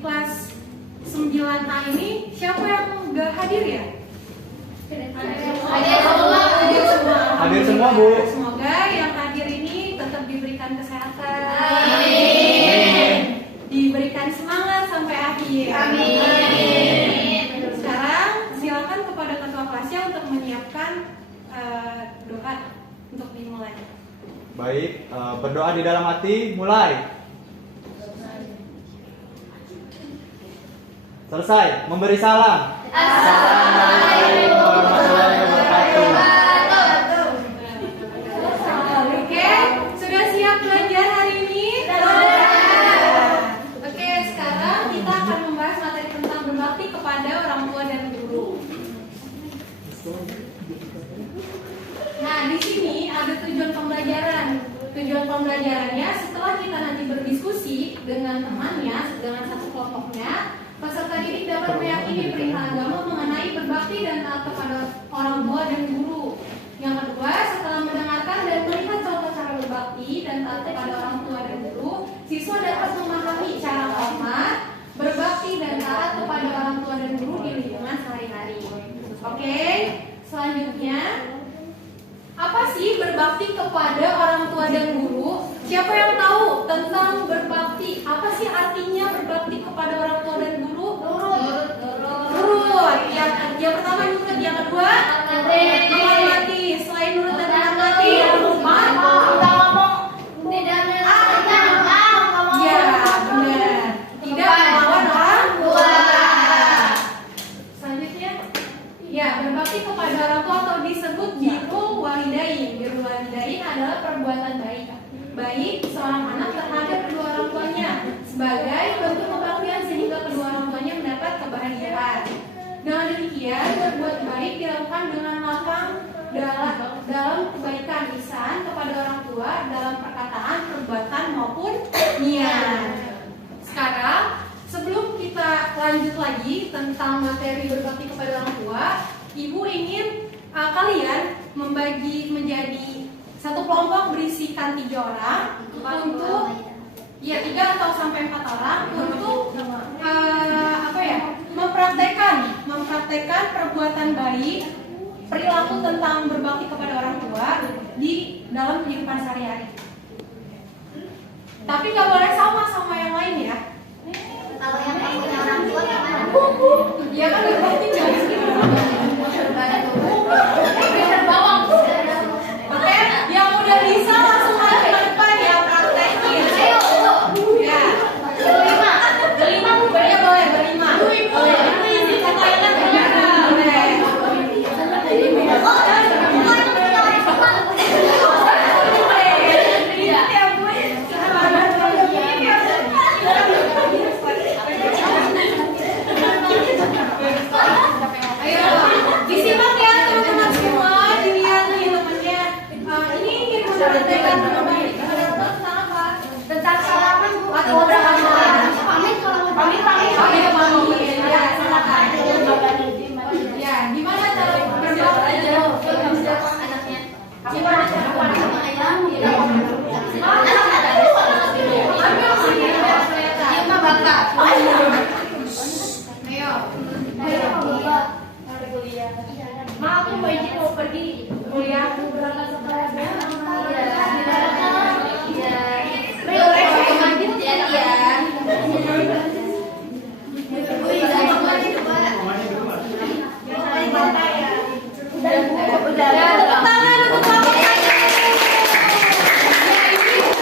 kelas 9A ini siapa yang nggak hadir ya? Hadir semua, Bu. Semoga yang hadir ini tetap diberikan kesehatan. Amin. Diberikan semangat sampai akhir. Amin. Sekarang silakan kepada ketua kelasnya untuk menyiapkan doa untuk dimulai. Baik, berdoa di dalam hati, mulai. Selesai, memberi salam. Assalamualaikum warahmatullahi wabarakatuh. Oke, sudah siap belajar hari ini? Oke, sekarang kita akan membahas materi tentang berbakti kepada orang tua dan guru. Nah, di sini ada tujuan pembelajaran. Tujuan pembelajarannya setelah kita nanti berdiskusi dengan temannya, dengan satu kelompoknya, peserta didik dapat meyakini perintah agama mengenai berbakti dan taat kepada orang tua dan guru. Yang kedua, setelah mendengarkan dan melihat contoh cara berbakti dan taat kepada orang tua dan guru, siswa dapat memahami cara hormat, berbakti dan taat kepada orang tua dan guru di lingkungan sehari-hari. Oke, selanjutnya, apa sih berbakti kepada orang tua dan guru? Siapa yang tahu tentang berbakti? Apa sih artinya berbakti kepada orang tua dan guru? Nurut. Yang pertama nurut, yang kedua menghormati. Selain nurut dan menghormati, ya benar. Tidak melawan orang tua. Selanjutnya, ya berbakti kepada orang tua atau disebut birrul walidain. Birrul walidain adalah perbuatan baik seorang anak terhadap kedua orang tuanya sebagai bentuk pembaktian sehingga kedua orang tuanya mendapat kebahagiaan. Dengan demikian, berbuat baik dilakukan dengan lapang dalam kebaikan ihsan kepada orang tua dalam perkataan, perbuatan maupun niat. Sekarang, sebelum kita lanjut lagi tentang materi berbakti kepada orang tua, Ibu ingin kalian membagi menjadi satu kelompok berisikan 3 orang untuk 3 atau sampai 4 orang untuk mempraktekkan perbuatan baik, perilaku tentang berbakti kepada orang tua di dalam kehidupan sehari-hari. Tapi nggak boleh sama yang lain ya. Kalau yang punya orang tua gimana? Ya kan berbakti nggak bisa bawang. Oke, yang udah bisa langsung maju ke depan ya praktekin. Ya. Berlima boleh berlima. Disimak ya teman-teman semua, dilihat nih temannya. Ini ingin mempraktekkan berbakti kepada orang tua tentang apa? Tentang salaman atau pamit. Ya, silakan. Ya, gimana cara berbakti? Gimana cara Ma, aku mau izin mau pergi kuliah. Berangkat sekolah.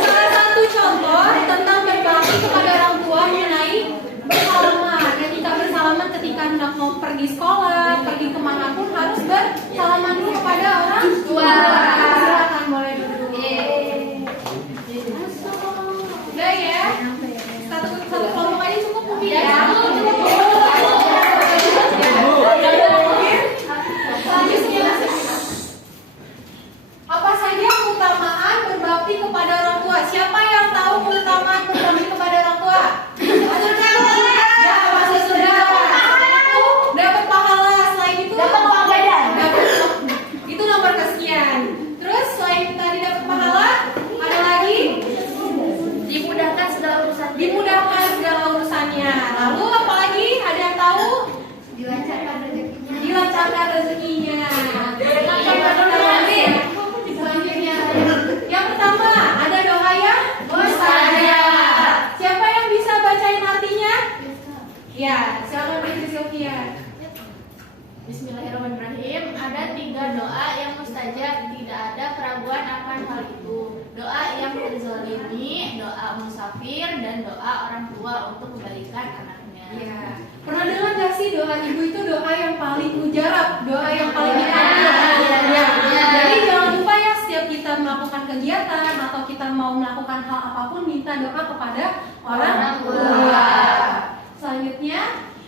Salah satu contoh tentang berbakti kepada orang tua mengenai bersalaman. Ketika bersalaman ketika hendak mau pergi sekolah, pergi kemanapun harus bersalaman dulu kepada orang tua. Silakan boleh duduk. Udah ya. Satu kelompok aja cukup mungkin ya. Apa saja keutamaan berbakti kepada orang tua? Siapa yang tahu keutamaan berbakti kepada orang tua? Ya, pasti sudah. Dapat pahala, selain itu dapat uang badan. Itu nomor kesekian. Terus selain tadi dapat pahala, ada lagi dimudahkan segala urusannya. lalu apa lagi? Ada yang tahu? Dilancarkan rezekinya. Dilancarkan rezekinya. Dilancarkan lagi. Selanjutnya, yang pertama ada doa yang mustajab. Siapa yang bisa bacain artinya? Ya, silakan Ibu Sylvia. Bismillahirrahmanirrahim. Ada 3 doa yang mustajab, tidak ada keraguan akan hal itu. Doa yang terzalimi, doa musafir, dan doa orang tua untuk kebaikan anaknya. Ya. Pernah dengar gak sih doa ibu itu doa yang paling mujarab, doa yang paling diambil? Ya. Jadi jangan lupa ya, setiap kita melakukan kegiatan atau kita mau melakukan hal apapun, minta doa kepada orang tua. Selanjutnya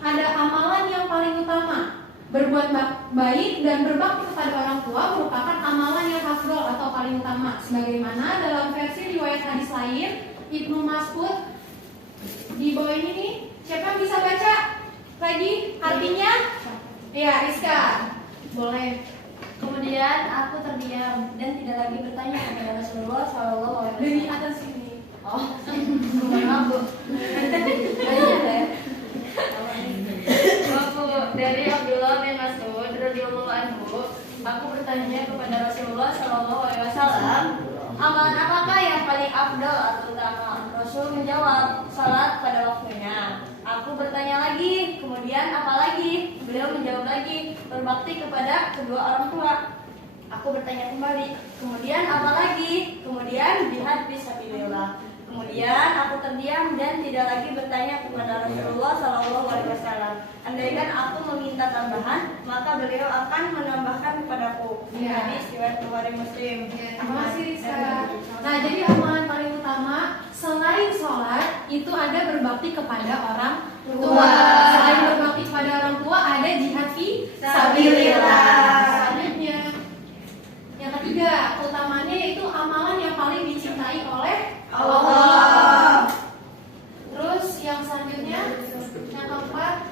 ada amalan yang paling utama. Berbuat baik dan berbakti kepada orang tua merupakan amalan yang afdol atau paling utama. Sebagaimana dalam versi riwayat hadis lain, Ibnu Mas'ud di bawah ini nih, siapa yang bisa baca lagi artinya? Ya, Rizka, boleh. Kemudian aku terdiam dan tidak lagi bertanya kepada Rasulullah Shallallahu Alaihi Dari Wasallam. atas sini. Oh, maaf Bu. Banyak ya. Aku dari Abdullah bin Mas'ud radhiyallahu anhu, aku bertanya kepada Rasulullah Shallallahu Alaihi Wasallam, amalan apakah yang paling afdal atau utama? Rasul menjawab, salat pada waktunya. Aku bertanya lagi, kemudian apa lagi? Beliau menjawab lagi, berbakti kepada kedua orang tua. Aku bertanya kembali, kemudian apa lagi? Kemudian jihad fisabilillah. Kemudian aku terdiam dan tidak lagi bertanya kepada Rasulullah Shallallahu Alaihi Wasallam. Andaikan aku meminta tambahan, maka beliau akan menambahkan kepadaku. Ya. Hadis riwayat Bukhari Muslim. Terima kasih Rizka. Nah, jadi amalan paling utama selain sholat itu ada berbakti kepada orang tua. Selain berbakti kepada orang tua ada jihad fi sabilillah. Selanjutnya, yang ketiga, utamanya yaitu amalan yang paling dicintai oleh Allah. Terus yang selanjutnya, yang keempat,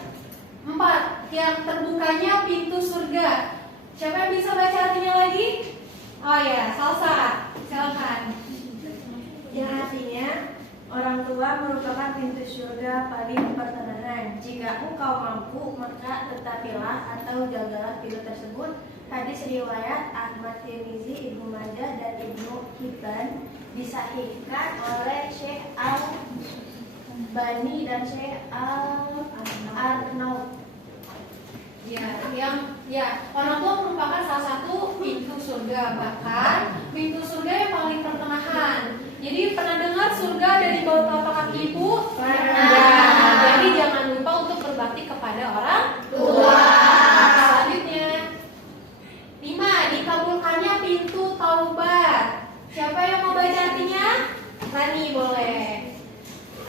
yang terbukanya pintu surga. Siapa yang bisa baca artinya lagi? Oh ya, Salsa, silakan. Ya, artinya orang tua merupakan pintu surga paling pertengahan. Jika engkau mampu, maka tetapilah atau jagalah pintu tersebut. Hadis riwayat Ahmad Tirmizi, Ibnu Majah dan Ibnu Hibban, disahihkan oleh Syekh Al-Bani dan Syekh Al-Arnaud. Orang tua merupakan salah satu pintu surga, bahkan pintu surga yang paling pertengahan. Jadi pernah dengar surga ada di bawah telapak kaki ibu? Pernah. Jadi jangan lupa untuk berbakti kepada orang tua. Selanjutnya, 5. Dikabulkannya pintu taubat. Siapa yang mau baca artinya? Rani boleh.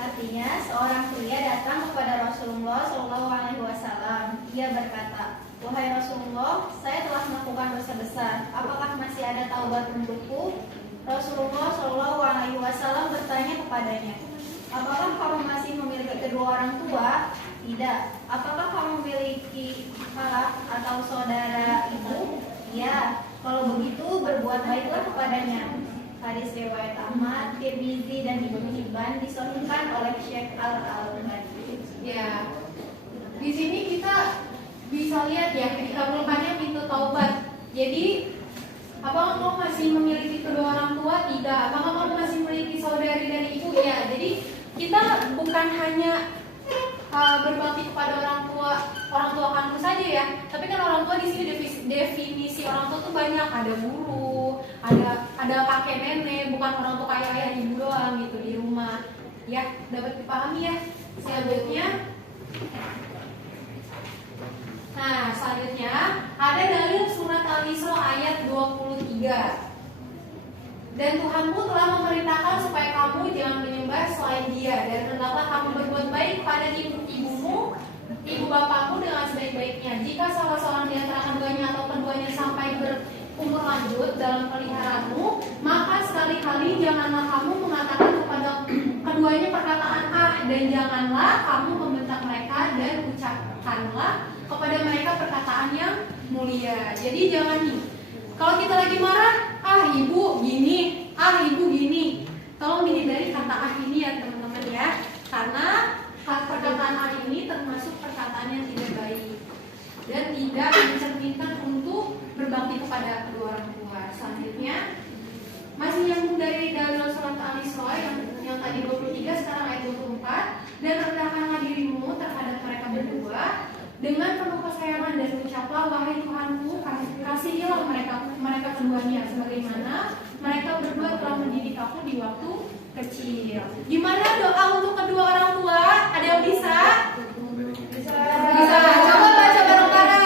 Artinya, seorang pria datang kepada Rasulullah SAW. Ia berkata, wahai Rasulullah, saya telah melakukan dosa besar. Apakah masih ada taubat untukku? Rasulullah SAW bertanya kepadanya, apakah kamu masih memiliki kedua orang tua? Tidak. Apakah kamu memiliki khalaf atau saudara ibu? Ya. Kalau begitu, berbuat baiklah kepadanya. Hadis riwayat Ahmad, Tirmizi dan Ibnu Hibban disahihkan oleh Syekh Al-Albani. Ya. Di sini kita bisa lihat ya, dikabulkannya pintu taubat. Jadi, apakah kamu masih memiliki kedua orang tua? Tidak. Apakah kamu masih memiliki saudari dan ibu? Ya. Jadi, kita bukan hanya berbakti kepada orang tua kandung saja ya. Tapi kan orang tua di sini definisi orang tua tuh banyak. Ada guru, ada kakek nenek, bukan orang tua kayak ayah ibu doang gitu di rumah. Ya, dapat dipahami ya. Selanjutnya, ada dalil surat Al-Isra ayat 23. Dan Tuhanmu telah memerintahkan supaya kamu jangan menyembah selain Dia, dan hendaklah kamu berbuat baik kepada ibumu, ibu bapakmu dengan sebaik-baiknya. Jika salah seorang di antara keduanya atau keduanya sampai berumur lanjut dalam peliharaanmu, maka sekali-kali janganlah kamu mengatakan kepada keduanya perkataan dan janganlah kamu membentak mereka, dan ucapkanlah kepada mereka perkataan yang mulia. Jadi jangan nih, kalau kita lagi marah, ibu gini, ibu gini, tolong dihindari kata ini ya teman-teman ya, karena perkataan dan tidak mencerminkan untuk berbakti kepada kedua orang tua. Selanjutnya masih nyambung dari dalil surat Al-Isra yang tadi 23 sekarang ayat 24, dan rendahkanlah dirimu terhadap mereka berdua dengan penuh kesayangan dan ucaplah, wahai Tuhanku, kasihilah mereka keduanya sebagaimana mereka berdua telah mendidik aku di waktu kecil. Gimana doa untuk kedua orang tua? Ada yang bisa? Bisa. Coba baca bareng-bareng.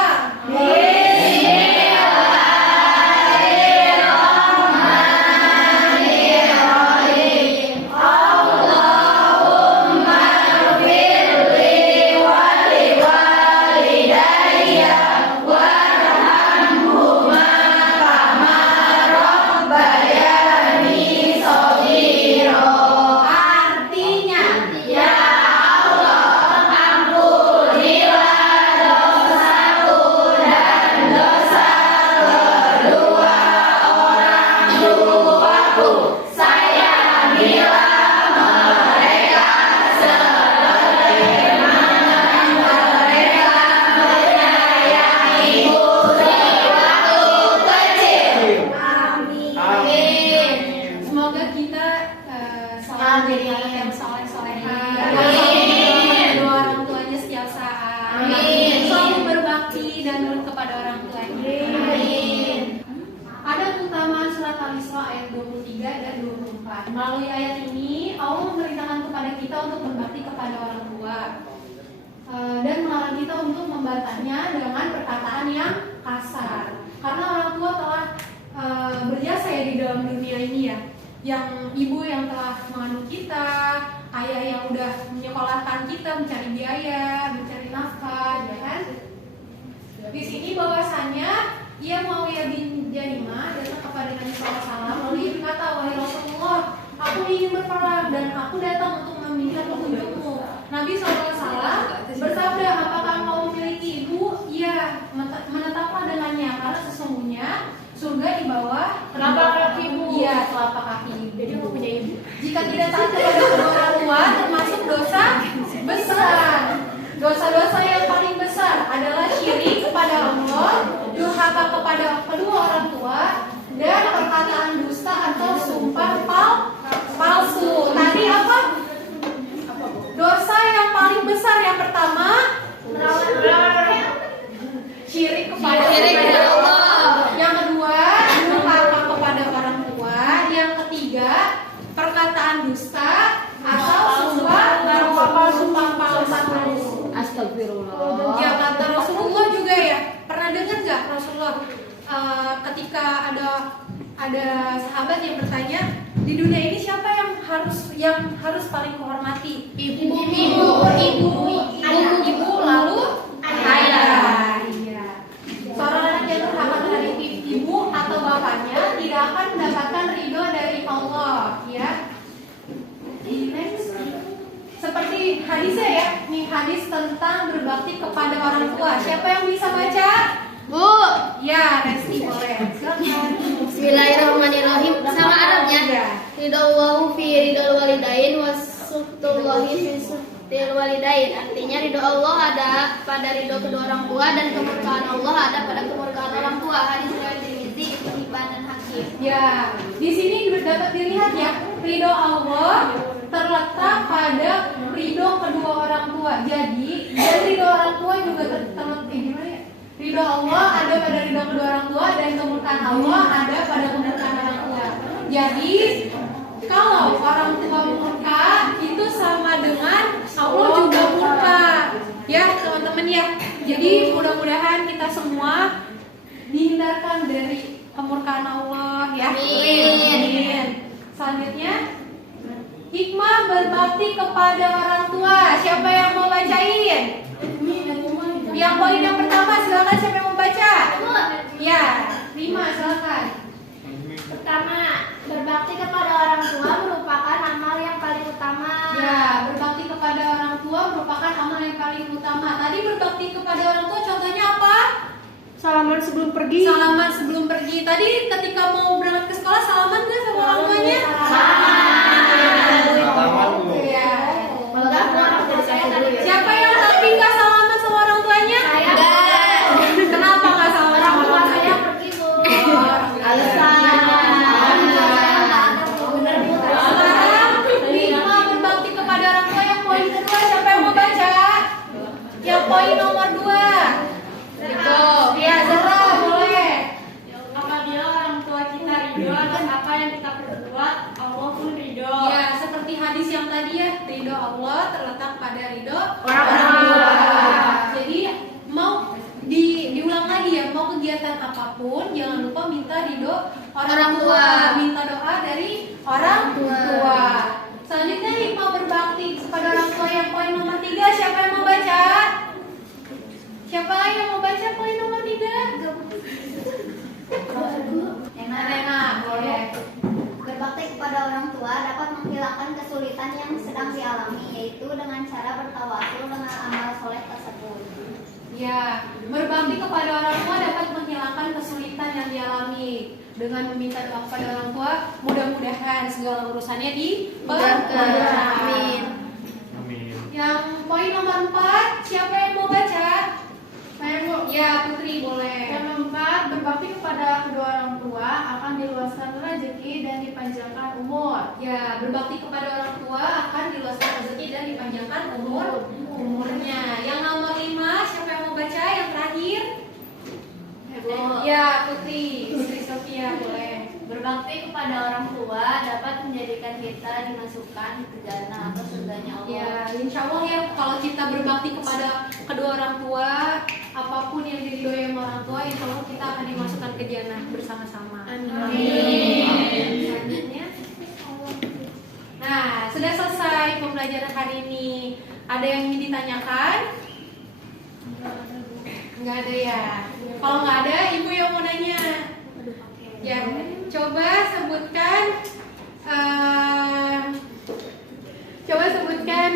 Melalui ayat ini Allah memerintahkan kepada kita untuk berbakti kepada orang tua dan melarang kita untuk membantahnya dengan perkataan yang kasar, karena orang tua telah berjasa ya di dalam dunia ini ya, yang ibu yang telah mengandung kita, ayah yang udah menyekolahkan kita, mencari biaya, mencari nafkah, ya kan? Di sini bahwasannya ia Muawiyah bin Jarimah datang kepada Nabi SAW lalu berkata, wahai Rasulullah, aku ingin berperang dan aku datang untuk meminta petunjukmu. Nabi SAW bersabda, apakah engkau memiliki ibu? Iya, menetaplah dengannya, karena sesungguhnya surga di bawah telapak kaki ibu. Iya, telapak kaki ibu. Jadi aku punya ibu. Jika tidak taat kepada kedua orang tua termasuk dosa besar. Dosa-dosa yang paling besar adalah syirik kepada Allah, durhaka kepada kedua orang tua, dan perkataan dusta atau sumpah palsu. Tadi apa? Dosa yang paling besar yang pertama syirik kepada Allah. Yang kedua durhaka kepada orang tua. Yang ketiga perkataan dusta atau sumpah palsu. Astagfirullah. Ya kata Rasulullah juga ya. Pernah dengar nggak Rasulullah ketika ada sahabat yang bertanya, di dunia ini siapa yang harus paling menghormati? Ibu, lalu ayah. Iya. Seorang anak yang durhaka terhadap ibu atau bapaknya tidak akan mendapatkan ridho dari Allah. Ya. Next. Seperti hadisnya ya, nih hadis tentang berbakti kepada orang tua. Siapa yang bisa baca? Bu. Ya, Resti boleh. Silakan. Bismillahirrahmanirrahim. Sama Arabnya. Ya. Ridallahu fi ridal walidain wasuktullahi fi suktil walidain. Artinya ridho Allah ada pada ridho kedua orang tua dan kemurkaan Allah ada pada kemurkaan orang tua. Hadis riwayat Tirmidzi, Ibnu Hibban dan Hakim. Ya, di sini dapat dilihat ya, ridho Allah terletak pada ridho kedua orang tua. Jadi, dan ridho orang tua juga terletak gimana ya? Ridho Allah ada pada ridho kedua orang tua dan kemurkaan Allah ada pada kemurkaan orang tua. Jadi, kalau orang tua murka itu sama dengan Allah juga murka. Ya, teman-teman ya. Jadi, mudah-mudahan kita semua dihindarkan dari kemurkaan Allah ya. Amin. Selanjutnya hikmah berbakti kepada orang tua. Siapa yang mau bacain? Yang poin yang pertama silakan, siapa yang mau baca? Ya, 5 silakan. Pertama, berbakti kepada orang tua merupakan amal yang paling utama. Ya, berbakti kepada orang tua merupakan amal yang paling utama. Tadi berbakti kepada orang tua contohnya apa? Salaman sebelum pergi. Salaman sebelum pergi. Tadi ketika mau berangkat ke sekolah salaman nggak sama orang tuanya? Iya. Siapa yang tadi nggak salaman sama orang tuanya? orang tua. Minta doa dari orang tua. Selanjutnya hikmah berbakti kepada orang tua yang poin nomor 3. Siapa yang mau baca? Siapa yang mau baca poin nomor 3? Rena, boleh. Berbakti kepada orang tua dapat menghilangkan kesulitan yang sedang dialami, yaitu dengan cara bertawasul dengan amal soleh tersebut. Ya, berbakti kepada orang tua dapat menghilangkan kesulitan yang dialami dengan meminta doa kepada orang tua. Mudah-mudahan segala urusannya dimudahkan. Amin. Amin. Yang poin nomor 4, siapa yang mau baca? Saya Bu. Ya, Putri boleh. Yang keempat, berbakti kepada kedua orang tua akan diluaskan rezeki dan dipanjangkan umur. Ya, berbakti kepada orang tua akan diluaskan rezeki dan dipanjangkan umurnya. Yang nomor 5, siapa yang mau baca? Yang terakhir? Ya, Putri Sofia boleh. Berbakti kepada orang tua dapat menjadikan kita dimasukkan ke jannah atau surganya Allah. Ya, insya Allah ya, kalau kita berbakti kepada kedua orang tua, apapun yang diridhoi sama orang tua, insya Allah kita akan dimasukkan ke jannah bersama-sama. Amin. Selanjutnya, nah, sudah selesai pembelajaran hari ini. Ada yang ingin ditanyakan? Nggak ada ya. Kalau nggak ada, ibu yang mau nanya. Ya, coba sebutkan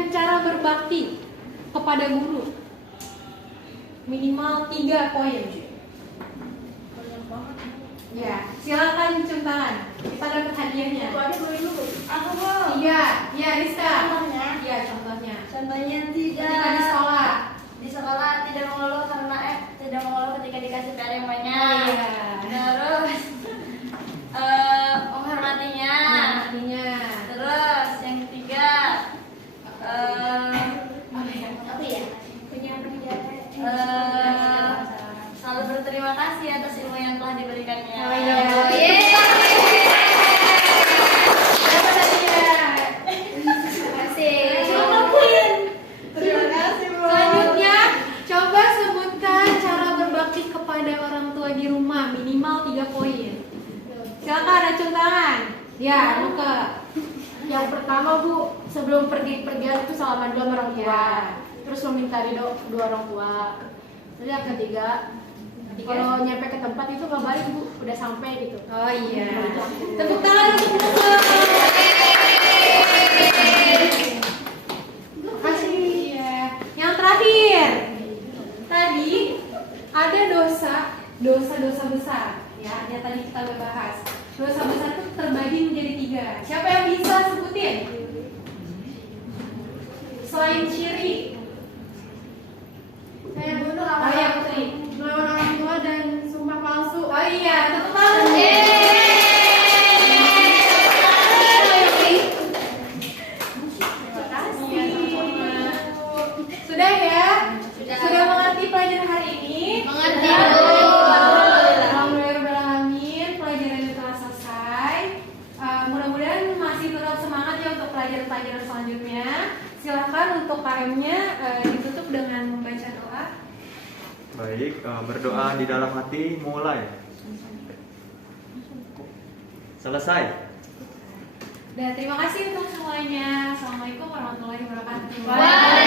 cara berbakti kepada guru. Minimal 3 poin. Ya, silakan cium tangan. Kita dapat hadiahnya. Aku mau. Iya, ya Rizka. Contohnya? Iya, contohnya. Contohnya Ketika di sekolah. di sekolah tidak mengeluh karena tidak mengeluh ketika dikasih PR yang banyak. Oh, iya. Terus menghormatinya. Artinya. Terus yang ketiga Apa ya? selalu berterima kasih atas ilmu yang telah diberikannya. Oh, iya. Dapat hadiah. Terima kasih. Terima kasih Bu. Selanjutnya, coba sebutkan cara berbakti kepada orang tua di rumah minimal 3 poin. Silakan, ada cium tangan. Ya, Luka. Yang pertama Bu, sebelum pergi-pergian itu salaman dulu sama orang tua. Terus meminta ridho kedua orang tua. Terus yang ketiga, kalau nyampe ke tempat itu nggak balik Bu, udah sampai gitu. Oh iya. Tepuk tangan untuk Luka. Makasih. Iya. Yang terakhir, tadi ada dosa besar. Ya, yang tadi kita udah bahas. Dosa besar itu terbagi menjadi 3. Siapa yang bisa sebutin? Selain syirik. Saya bunuh Oh iya, Putri. melawan orang tua dan sumpah palsu. Oh iya, tepuk tangan. Sudah ya? Sudah mengerti pelajaran hari ini? Mengerti, Bu. Alhamdulillahirrahmanirrahim, pelajaran telah selesai. Mudah-mudahan masih tetap semangat ya untuk pelajaran-pelajaran selanjutnya. Silakan untuk KM-nya ditutup dengan membaca doa. Baik, berdoa di dalam hati mulai. Selesai. Dan terima kasih untuk semuanya. Assalamualaikum warahmatullahi wabarakatuh. Waalaikumsalam.